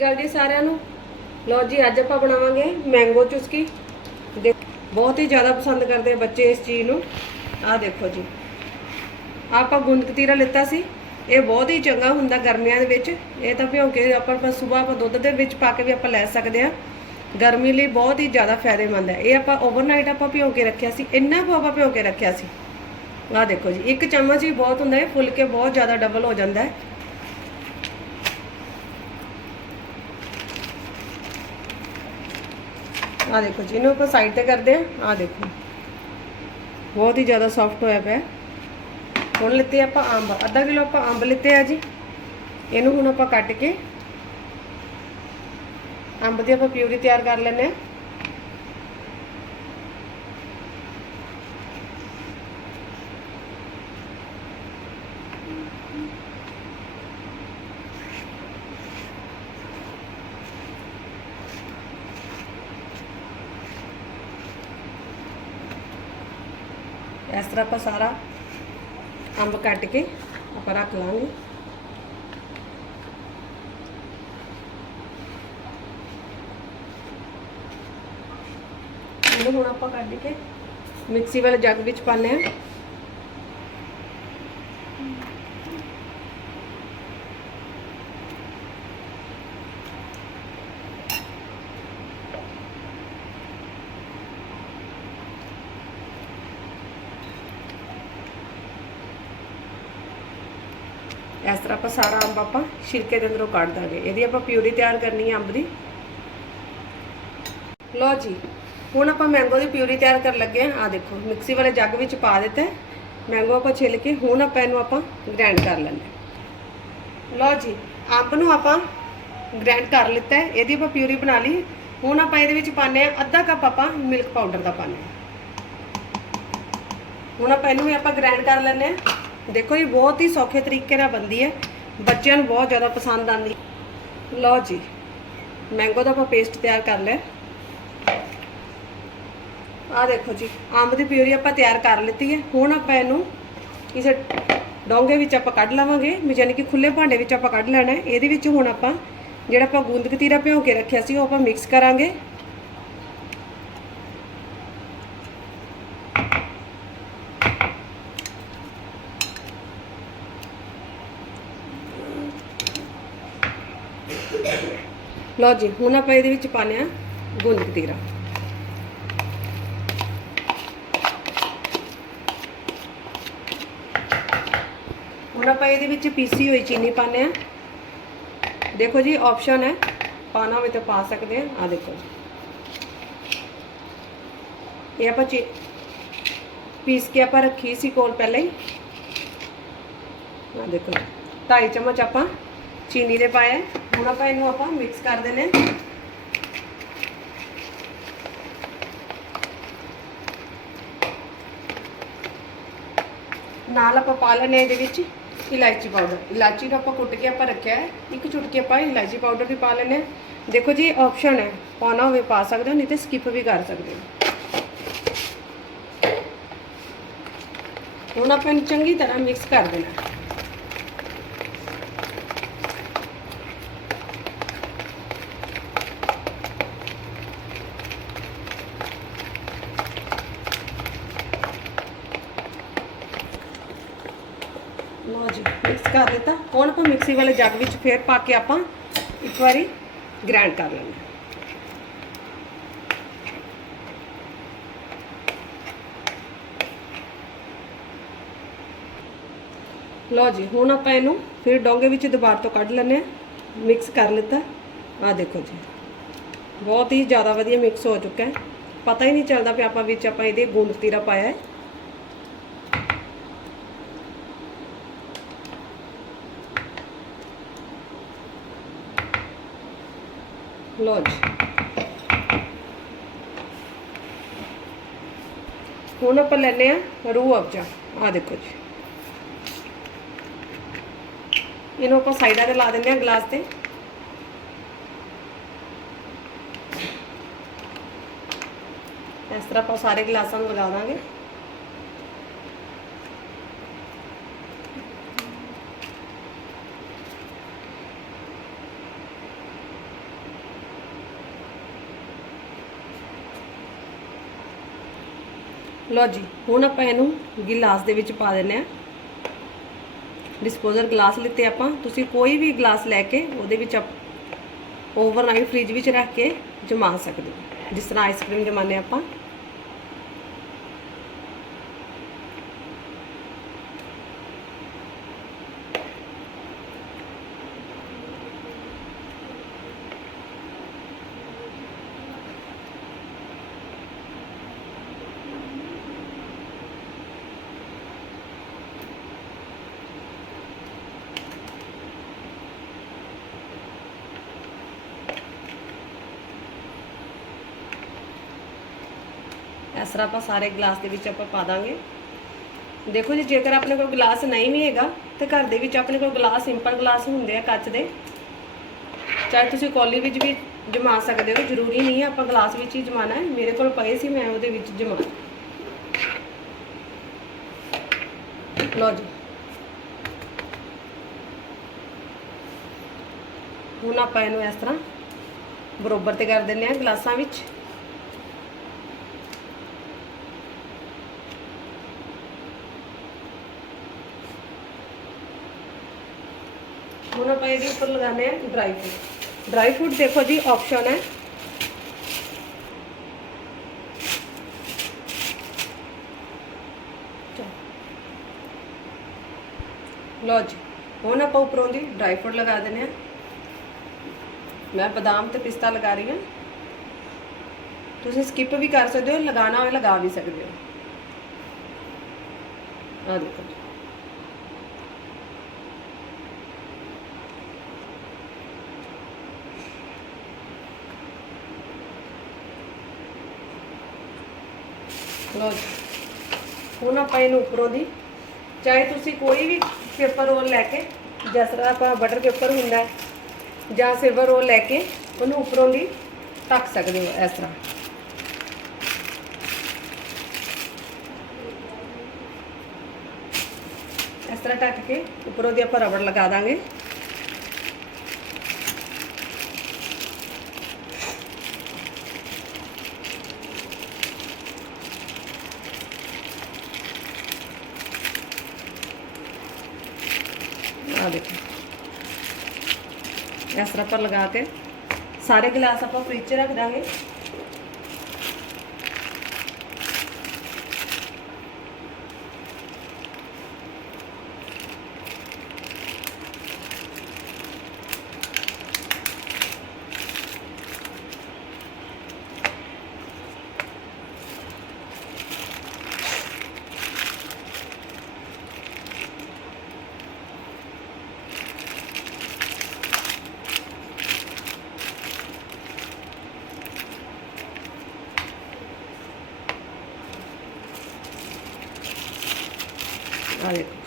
ਗੱਲ ਜੀ ਸਾਰਿਆਂ ਨੂੰ। ਲਓ ਜੀ, ਅੱਜ ਆਪਾਂ ਬਣਾਵਾਂਗੇ ਮੈਂਗੋ ਚੁਸਕੀ। ਦੇਖ, ਬਹੁਤ ਹੀ ਜ਼ਿਆਦਾ ਪਸੰਦ ਕਰਦੇ ਆ ਬੱਚੇ ਇਸ ਚੀਜ਼ ਨੂੰ। ਆਹ ਦੇਖੋ ਜੀ। ਆਪਾਂ ਗੁੰਦ ਕਤੀਰਾ ਲਿੱਤਾ ਸੀ। ਇਹ ਬਹੁਤ ਹੀ ਚੰਗਾ ਹੁੰਦਾ ਗਰਮੀਆਂ ਦੇ ਵਿੱਚ। ਇਹ ਤਾਂ ਭਿਉਂ ਕੇ ਆਪਾਂ ਸਵੇਰ ਆਪਾਂ ਦੁੱਧ ਦੇ ਵਿੱਚ ਪਾ ਕੇ ਵੀ ਆਪਾਂ ਲੈ ਸਕਦੇ ਆ ਗਰਮੀ ਲਈ ਬਹੁਤ ਹੀ ਜ਼ਿਆਦਾ ਫਾਇਦੇਮੰਦ ਹੈ। ਇਹ ਆਪਾਂ ਓਵਰਨਾਈਟ ਆਪਾਂ ਭਿਉਂ ਕੇ ਰੱਖਿਆ ਸੀ। ਇੰਨਾ ਕੁ ਆਪਾਂ ਭਿਉਂ ਕੇ ਰੱਖਿਆ ਸੀ। ਆਹ ਦੇਖੋ ਜੀ, ਇੱਕ ਚਮਚ ਹੀ ਬਹੁਤ ਹੁੰਦਾ ਹੈ। ਫੁੱਲ ਕੇ ਬਹੁਤ ਜ਼ਿਆਦਾ ਡਬਲ ਹੋ ਜਾਂਦਾ ਹੈ। ਆ ਦੇਖੋ ਜੀ, ਇਹਨੂੰ ਆਪਾਂ ਸਾਈਡ ਤੇ ਕਰਦੇ ਆ ਆ ਦੇਖੋ। ਬਹੁਤ ਹੀ ਜ਼ਿਆਦਾ ਸੌਫਟ ਹੋਇਆ ਪਿਆ। ਹੁਣ ਲਿੱਤੇ ਆਪਾਂ ਅੰਬ। ਅੱਧਾ ਕਿਲੋ ਆਪਾਂ ਅੰਬ ਲਿੱਤੇ ਆ ਜੀ। ਇਹਨੂੰ ਹੁਣ ਆਪਾਂ ਕੱਟ ਕੇ ਅੰਬ ਦੀ ਆਪਾਂ ਪਿਊਰੀ ਤਿਆਰ ਕਰ ਲੈਂਦੇ ਆ ਤਰ੍ਹਾਂ ਆਪਾਂ ਸਾਰਾ ਅੰਬ ਕੱਟ ਕੇ ਆਪਾਂ ਰੱਖ ਲਾਂਗੇ ਇਹਨੂੰ ਹੁਣ ਆਪਾਂ ਕੱਢ ਕੇ ਮਿਕਸੀ ਵਾਲੇ ਜੱਗ ਵਿੱਚ ਪਾਉਂਦੇ ਆ ਇਸ ਤਰ੍ਹਾਂ ਆਪਾਂ ਸਾਰਾ ਅੰਬ ਆਪਾਂ ਛਿਲਕੇ ਦੇ ਅੰਦਰੋਂ ਕੱਢ ਦਾਂਗੇ। ਇਹਦੀ ਆਪਾਂ ਪਿਊਰੀ ਤਿਆਰ ਕਰਨੀ ਹੈ ਅੰਬ ਦੀ। ਲਓ ਜੀ, ਹੁਣ ਆਪਾਂ ਮੈਂਗੋ ਦੀ ਪਿਊਰੀ ਤਿਆਰ ਕਰਨ ਲੱਗੇ ਆ ਆ ਦੇਖੋ, ਮਿਕਸੀ ਵਾਲੇ ਜੱਗ ਵਿੱਚ ਪਾ ਦਿੱਤਾ ਮੈਂਗੋ ਆਪਾਂ ਛਿੱਲ ਕੇ ਹੁਣ ਆਪਾਂ ਇਹਨੂੰ ਆਪਾਂ ਗ੍ਰਾਈਂਡ ਕਰ ਲੈਂਦੇ ਹਾਂ। ਲਓ ਜੀ, ਅੰਬ ਨੂੰ ਆਪਾਂ ਗ੍ਰਾਈਂਡ ਕਰ ਲਿੱਤਾ ਇਹਦੀ ਆਪਾਂ ਪਿਊਰੀ ਬਣਾ ਲਈ। ਹੁਣ ਆਪਾਂ ਇਹਦੇ ਵਿੱਚ ਪਾਉਂਦੇ ਆ ਅੱਧਾ ਕੱਪ ਆਪਾਂ ਮਿਲਕ ਪਾਊਡਰ ਦਾ ਪਾਉਂਦੇ ਹਾਂ। ਹੁਣ ਆਪਾਂ ਇਹਨੂੰ ਵੀ ਆਪਾਂ ਗ੍ਰਾਈਂਡ ਕਰ ਲੈਂਦੇ ਆ ਦੇਖੋ ਜੀ, ਬਹੁਤ ਹੀ ਸੌਖੇ ਤਰੀਕੇ ਨਾਲ ਬਣਦੀ ਹੈ। ਬੱਚਿਆਂ ਨੂੰ ਬਹੁਤ ਜ਼ਿਆਦਾ ਪਸੰਦ ਆਉਂਦੀ ਲਓ ਜੀ ਮੈਂਗੋ ਦਾ ਆਪਾਂ ਪੇਸਟ ਤਿਆਰ ਕਰ ਲਿਆ। ਆ ਦੇਖੋ ਜੀ, ਅੰਬ ਦੀ ਪਿਊਰੀ ਆਪਾਂ ਤਿਆਰ ਕਰ ਲਿੱਤੀ ਹੈ। ਹੁਣ ਆਪਾਂ ਇਹਨੂੰ ਕਿਸੇ ਡੋਂਗੇ ਵਿੱਚ ਆਪਾਂ ਕੱਢ ਲਵਾਂਗੇ ਯਾਨੀ ਕਿ ਖੁੱਲੇ ਭਾਂਡੇ ਵਿੱਚ ਆਪਾਂ ਕੱਢ ਲੈਣਾ ਇਹਦੇ ਵਿੱਚ ਹੁਣ ਆਪਾਂ ਜਿਹੜਾ ਆਪਾਂ ਗੂੰਦ ਕਤੀਰਾ ਭਿਓ ਕੇ ਰੱਖਿਆ ਸੀ, ਉਹ ਆਪਾਂ ਮਿਕਸ ਕਰਾਂਗੇ। ਲਓ ਜੀ, ਹੁਣ ਆਪਾਂ ਇਹਦੇ ਵਿੱਚ ਪਾਉਂਦੇ ਆ ਗੂੰਦ ਕਤੀਰਾ ਹੁਣ ਆਪਾਂ ਇਹਦੇ ਵਿੱਚ ਪੀਸੀ ਹੋਈ ਚੀਨੀ ਪਾਉਂਦੇ ਆ ਦੇਖੋ ਜੀ ਆਪਸ਼ਨ ਹੈ। ਪਾਣਾ ਹੋਵੇ ਤਾਂ ਪਾ ਸਕਦੇ ਆ ਆ ਦੇਖੋ ਜੀ। ਇਹ ਆਪਾਂ ਚੀ ਪੀਸ ਕੇ ਆਪਾਂ ਰੱਖੀ ਸੀ ਕੋਲ ਪਹਿਲਾਂ ਹੀ। ਆ ਦੇਖੋ ਜੀ। ਢਾਈ ਚਮਚ ਆਪਾਂ ਚੀਨੀ ਦੇ ਪਾਏ। ਹੁਣ ਆਪਾਂ ਇਹਨੂੰ ਆਪਾਂ ਮਿਕਸ ਕਰ ਦੇਣੇ ਨਾਲ ਆਪਾਂ ਪਾ ਲੈਣੇ ਇਹਦੇ ਵਿੱਚ ਇਲਾਇਚੀ ਪਾਊਡਰ ਇਲਾਇਚੀ ਨੂੰ ਆਪਾਂ ਕੁੱਟ ਕੇ ਆਪਾਂ ਰੱਖਿਆ ਹੈ। ਇੱਕ ਚੁਟਕੀ ਆਪਾਂ ਇਲਾਇਚੀ ਪਾਊਡਰ ਵੀ ਪਾ ਲੈਣੇ ਦੇਖੋ ਜੀ ਆਪਸ਼ਨ ਹੈ। ਪਾਉਣਾ ਹੋਵੇ ਪਾ ਸਕਦੇ ਹੋ, ਨਹੀਂ ਤੇ ਸਕਿਪ ਵੀ ਕਰ ਸਕਦੇ ਹੋ। ਹੁਣ ਆਪਾਂ ਇਹਨੂੰ ਚੰਗੀ ਤਰ੍ਹਾਂ ਮਿਕਸ ਕਰ ਦੇਣਾ ਲਓ ਜੀ ਮਿਕਸ ਕਰ ਦਿੱਤਾ ਹੁਣ ਆਪਾਂ ਮਿਕਸੀ ਵਾਲੇ ਜੱਗ ਵਿੱਚ ਫੇਰ ਪਾ ਕੇ ਆਪਾਂ ਇੱਕ ਵਾਰੀ ਗ੍ਰਾਈਂਡ ਕਰ ਲੈਣਾ ਲਓ ਜੀ, ਹੁਣ ਆਪਾਂ ਇਹਨੂੰ ਫਿਰ ਡੋਂਗੇ ਵਿੱਚ ਦੁਬਾਰਾ ਤੋਂ ਕੱਢ ਲੈਂਦੇ ਆ ਮਿਕਸ ਕਰ ਲਿੱਤਾ। ਆ ਦੇਖੋ ਜੀ, ਬਹੁਤ ਹੀ ਜ਼ਿਆਦਾ ਵਧੀਆ ਮਿਕਸ ਹੋ ਚੁੱਕਾ ਹੈ। ਪਤਾ ਹੀ ਨਹੀਂ ਚੱਲਦਾ ਵੀ ਆਪਾਂ ਵਿੱਚ ਆਪਾਂ ਇਹਦੇ ਗੁੰਦ ਤੀਰਾ ਪਾਇਆ ਹੈ। ਲੋ ਜੀ। ਹੁਣ ਆਪਾਂ ਲੈਨੇ ਆ ਰੂਹ ਅਫਜ਼ਾ ਆ ਦੇਖੋ ਜੀ। ਇਹਨੂੰ ਆਪਾਂ ਸਾਈਡਾਂ ਤੇ ਲਾ ਦਿੰਦੇ ਆ ਗਲਾਸ ਤੇ। ਇਸ ਤਰ੍ਹਾਂ ਆਪਾਂ ਸਾਰੇ ਗਲਾਸਾਂ ਨੂੰ ਲਗਾ ਦਾਂਗੇ। ਲਓ ਜੀ, ਹੁਣ ਆਪਾਂ ਇਹਨੂੰ ਗਿਲਾਸ ਦੇ ਵਿੱਚ ਪਾ ਦਿੰਨੇ ਆ ਡਿਸਪੋਜ਼ਲ ਗਲਾਸ ਲਿੱਤੇ ਆਪਾਂ। ਤੁਸੀਂ ਕੋਈ ਵੀ ਗਲਾਸ ਲੈ ਕੇ ਉਹਦੇ ਵਿੱਚ ਓਵਰਨਾਈਟ ਫ੍ਰਿਜ ਵਿੱਚ ਰੱਖ ਕੇ ਜਮਾ ਸਕਦੇ ਹੋ। ਜਿਸ ਤਰ੍ਹਾਂ ਆਈਸਕ੍ਰੀਮ ਜਮਾਨੇ ਆਪਾਂ। ਇਸ ਤਰ੍ਹਾਂ ਆਪਾਂ ਸਾਰੇ ਗਲਾਸ ਦੇ ਵਿੱਚ ਆਪਾਂ ਪਾ ਦਾਂਗੇ। ਦੇਖੋ ਜੀ, ਜੇਕਰ ਆਪਣੇ ਕੋਲ ਗਲਾਸ ਨਹੀਂ ਵੀ ਹੈਗਾ, ਤੇ ਘਰ ਦੇ ਵਿੱਚ ਆਪਣੇ ਕੋਲ ਗਲਾਸ, ਸਿੰਪਲ ਗਲਾਸ ਹੁੰਦੇ ਆ ਕੱਚ ਦੇ। ਚਾਹੇ ਤੁਸੀਂ ਕੌਲੀ ਵਿੱਚ ਵੀ ਜਮਾ ਸਕਦੇ ਹੋ, ਜ਼ਰੂਰੀ ਨਹੀਂ ਹੈ ਆਪਾਂ ਗਲਾਸ ਵਿੱਚ ਹੀ ਜਮਾਣਾ ਹੈ। ਮੇਰੇ ਕੋਲ ਪਏ ਸੀ, ਮੈਂ ਉਹਦੇ ਵਿੱਚ ਜਮਾ। ਲਓ ਜੀ। ਹੁਣ ਆਪਾਂ ਇਹਨੂੰ ਇਸ ਤਰ੍ਹਾਂ ਬਰੋਬਰ ਤੇ ਕਰ ਦਿੰਦੇ ਆ ਗਲਾਸਾਂ ਵਿੱਚ। ਹੁਣ ਆਪਾਂ ਇਹਦੇ ਉੱਪਰ ਲਗਾਉਂਦੇ ਆ ਡਰਾਈ ਫਰੂਟ ਡਰਾਈ ਫਰੂਟ ਦੇਖੋ ਜੀ ਆਪਸ਼ਨ ਹੈ। ਲੋ ਜੀ, ਹੁਣ ਆਪਾਂ ਉੱਪਰੋਂ ਦੀ ਡਰਾਈ ਫਰੂਟ ਲਗਾ ਦਿੰਦੇ ਆ ਮੈਂ ਬਦਾਮ ਤੇ ਪਿਸਤਾ ਲਗਾ ਰਹੀ ਹਾਂ। ਤੁਸੀਂ ਸਕਿਪ ਵੀ ਕਰ ਸਕਦੇ ਹੋ ਲਗਾਣਾ ਹੋਵੇ ਲਗਾ ਵੀ ਸਕਦੇ ਹੋ। ਆ ਦੇਖੋ ਲਓ ਹੁਣ ਆਪਾਂ ਇਹਨੂੰ ਉੱਪਰੋਂ ਦੀ। ਚਾਹੇ ਤੁਸੀਂ ਕੋਈ ਵੀ ਪੇਪਰ ਰੋਲ ਲੈ ਕੇ, ਜਿਸ ਤਰ੍ਹਾਂ ਆਪਾਂ ਬਟਰ ਪੇਪਰ ਹੁੰਦਾ ਜਾਂ ਸਿਲਵਰ ਰੋਲ ਲੈ ਕੇ ਉਹਨੂੰ ਉੱਪਰੋਂ ਦੀ ਢੱਕ ਸਕਦੇ ਹੋ ਇਸ ਤਰ੍ਹਾਂ। ਇਸ ਤਰ੍ਹਾਂ ਢੱਕ ਕੇ ਉੱਪਰੋਂ ਦੀ ਆਪਾਂ ਰਬੜ ਲਗਾ ਦਾਂਗੇ। ਦੇਖੋ ਇਸ ਤਰ੍ਹਾਂ ਪਰ ਲਗਾ ਕੇ ਸਾਰੇ ਗਲਾਸ ਆਪਾਂ ਫ੍ਰਿਜ 'ਚ ਰੱਖ ਦਾਂਗੇ। ਆ ਦੇਖੋ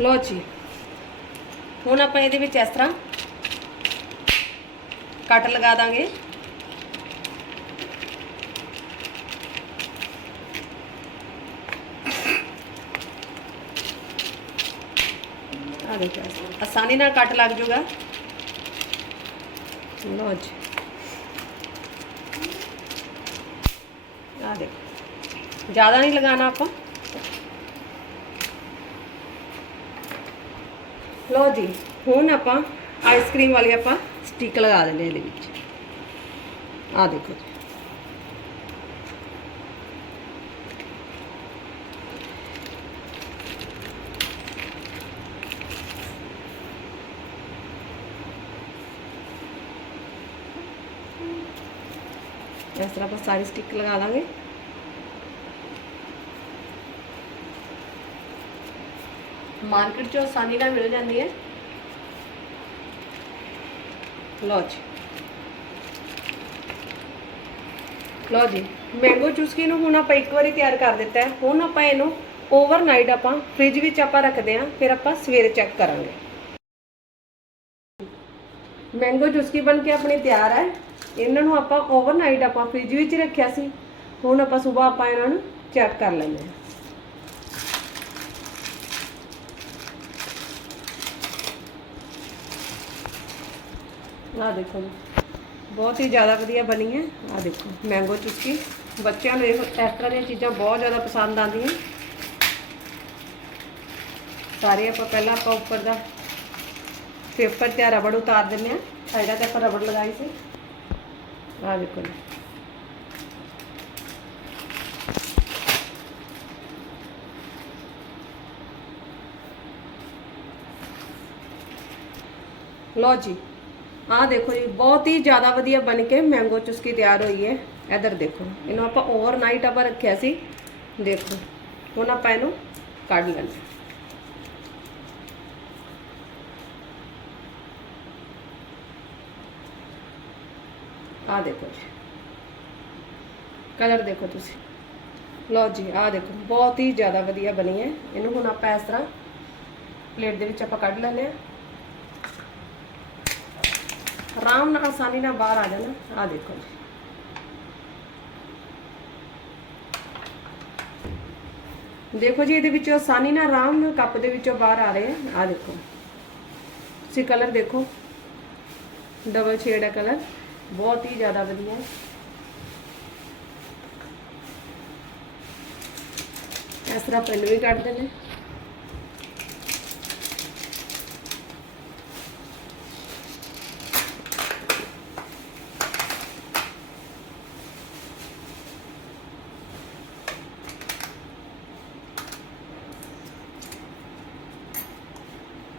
ਲੋ ਜੀ ਹੁਣ ਆਪਾਂ ਇਹਦੇ ਵਿੱਚ ਇਸ ਆਸਾਨੀ ਨਾਲ ਕੱਟ ਲੱਗ ਜੂਗਾ। ਲੋ ਜੀ। ਆ ਦੇਖੋ। ਜ਼ਿਆਦਾ ਨਹੀਂ ਲਗਾਣਾ ਆਪਾਂ। ਲੋ ਜੀ, ਹੁਣ ਆਪਾਂ ਆਈਸਕ੍ਰੀਮ ਵਾਲੀ ਆਪਾਂ ਸਟਿਕ ਲਗਾ ਦਿੰਦੇ ਇਹਦੇ ਵਿੱਚ। ਆ ਦੇਖੋ ਇਸ ਤਰ੍ਹਾਂ ਆਪਾਂ ਸਾਰੀ ਸਟਿਕ ਲਗਾ ਲਾਂਗੇ ਮਾਰਕੀਟ 'ਚੋਂ ਆਸਾਨੀ ਨਾਲ ਮਿਲ ਜਾਂਦੀ ਹੈ। ਲਓ ਜੀ। ਲਓ ਜੀ ਮੈਂਗੋ ਚੂਸਕੀ ਨੂੰ ਹੁਣ ਆਪਾਂ ਇੱਕ ਵਾਰੀ ਤਿਆਰ ਕਰ ਦਿੱਤਾ ਹੈ। ਹੁਣ ਆਪਾਂ ਇਹਨੂੰ ਓਵਰਨਾਈਟ ਆਪਾਂ ਫ੍ਰਿਜ ਵਿੱਚ ਆਪਾਂ ਰੱਖਦੇ ਹਾਂ, ਫਿਰ ਆਪਾਂ ਸਵੇਰੇ ਚੈੱਕ ਕਰਾਂਗੇ। ਮੈਂਗੋ ਚੂਸਕੀ ਬਣ ਕੇ ਆਪਣੀ ਤਿਆਰ ਹੈ? ਇਹਨਾਂ ਨੂੰ ਆਪਾਂ ਓਵਰਨਾਈਟ ਆਪਾਂ ਫ੍ਰਿਜ ਵਿੱਚ ਰੱਖਿਆ ਸੀ। ਹੁਣ ਆਪਾਂ ਸਵੇਰ ਆਪਾਂ ਇਹਨਾਂ ਨੂੰ ਚੈੱਕ ਕਰ ਲੈਂਦੇ ਹਾਂ। ਆਹ ਦੇਖੋ ਬਹੁਤ ਹੀ ਜ਼ਿਆਦਾ ਵਧੀਆ ਬਣੀ ਹੈ। ਆਹ ਦੇਖੋ ਮੈਂਗੋ ਚੁਸਕੀ ਬੱਚਿਆਂ ਨੂੰ ਇਹ ਇਸ ਤਰ੍ਹਾਂ ਦੀਆਂ ਚੀਜ਼ਾਂ ਬਹੁਤ ਜ਼ਿਆਦਾ ਪਸੰਦ ਆਉਂਦੀਆਂ। ਸਾਰੇ ਆਪਾਂ ਪਹਿਲਾਂ ਆਪਾਂ ਉੱਪਰ ਦਾ ਪੇਪਰ ਤੇ ਰਬੜ ਉਤਾਰ ਦਿੰਦੇ ਆ ਸਾਈਡਾਂ ਤੇ ਆਪਾਂ ਰਬੜ ਲਗਾਈ ਸੀ। ਆਹ ਦੇਖੋ ਜੀ ਲਓ ਜੀ ਆਹ ਦੇਖੋ ਜੀ ਬਹੁਤ ਹੀ ਜ਼ਿਆਦਾ ਵਧੀਆ ਬਣ ਕੇ ਮੈਂਗੋ ਚੁਸਕੀ ਤਿਆਰ ਹੋਈ ਹੈ ਇਧਰ ਦੇਖੋ ਇਹਨੂੰ ਆਪਾਂ ਓਵਰਨਾਈਟ ਆਪਾਂ ਰੱਖਿਆ ਸੀ ਦੇਖੋ ਹੁਣ ਆਪਾਂ ਇਹਨੂੰ ਕੱਢ ਲੈਣਾ ਆਹ ਦੇਖੋ ਜੀ। ਕਲਰ ਦੇਖੋ ਤੁਸੀਂ। ਲਓ ਜੀ ਆਹ ਦੇਖੋ। ਬਹੁਤ ਹੀ ਜ਼ਿਆਦਾ ਵਧੀਆ ਬਣੀ ਹੈ। ਇਹਨੂੰ ਹੁਣ ਆਪਾਂ ਇਸ ਤਰ੍ਹਾਂ ਪਲੇਟ ਦੇ ਵਿੱਚ ਆਪਾਂ ਕੱਢ ਲੈਂਦੇ ਆ ਆਰਾਮ ਨਾਲ ਆਸਾਨੀ ਨਾਲ ਬਾਹਰ ਆ ਜਾਣਾ। ਆਹ ਦੇਖੋ ਜੀ। ਦੇਖੋ ਜੀ, ਇਹਦੇ ਵਿੱਚੋਂ ਆਸਾਨੀ ਨਾਲ ਆਰਾਮ ਨਾਲ ਕੱਪ ਦੇ ਵਿੱਚੋਂ ਬਾਹਰ ਆ ਰਹੇ ਆ ਆਹ ਦੇਖੋ। ਤੁਸੀਂ ਕਲਰ ਦੇਖੋ। ਡਬਲ ਸ਼ੇਡ ਹੈ ਕਲਰ। ਬਹੁਤ ਹੀ ਜ਼ਿਆਦਾ ਵਧੀਆ ਹੈ ਇਸ ਤਰ੍ਹਾਂ ਪਿੰਡ ਵੀ ਕੱਢਦੇ ਨੇ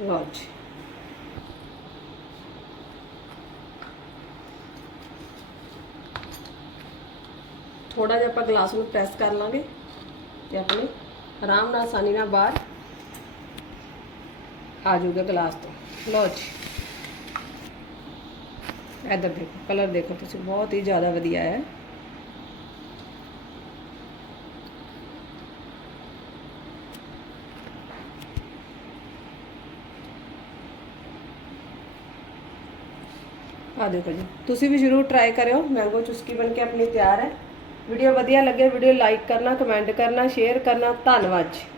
ਲਓ ਜੀ ਥੋੜਾ ਜਿਹਾ ਆਪਾਂ ਗਲਾਸ ਨੂੰ ਪ੍ਰੈਸ ਕਰ ਲਾਂਗੇ ਤੇ ਆਪਣੇ ਆਰਾਮ ਨਾਲ ਆਸਾਨੀ ਨਾਲ ਬਾਹਰ ਆ ਜਾਊਗਾ ਗਲਾਸ ਤੋਂ ਲਓ ਜੀ ਇੱਧਰ ਦੇਖੋ ਕਲਰ ਦੇਖੋ ਤੁਸੀਂ ਬਹੁਤ ਹੀ ਜ਼ਿਆਦਾ ਵਧੀਆ ਹੈ ਆ ਦੇਖੋ ਜੀ ਤੁਸੀਂ ਵੀ ਜ਼ਰੂਰ ਟਰਾਈ ਕਰਿਓ ਮੈਂਗੋ ਚੁਸਕੀ ਬਣ ਕੇ ਆਪਣੀ ਤਿਆਰ ਹੈ ਵੀਡੀਓ ਵਧੀਆ ਲੱਗੇ ਵੀਡੀਓ ਲਾਈਕ ਕਰਨਾ ਕਮੈਂਟ ਕਰਨਾ ਸ਼ੇਅਰ ਕਰਨਾ ਧੰਨਵਾਦ ਜੀ।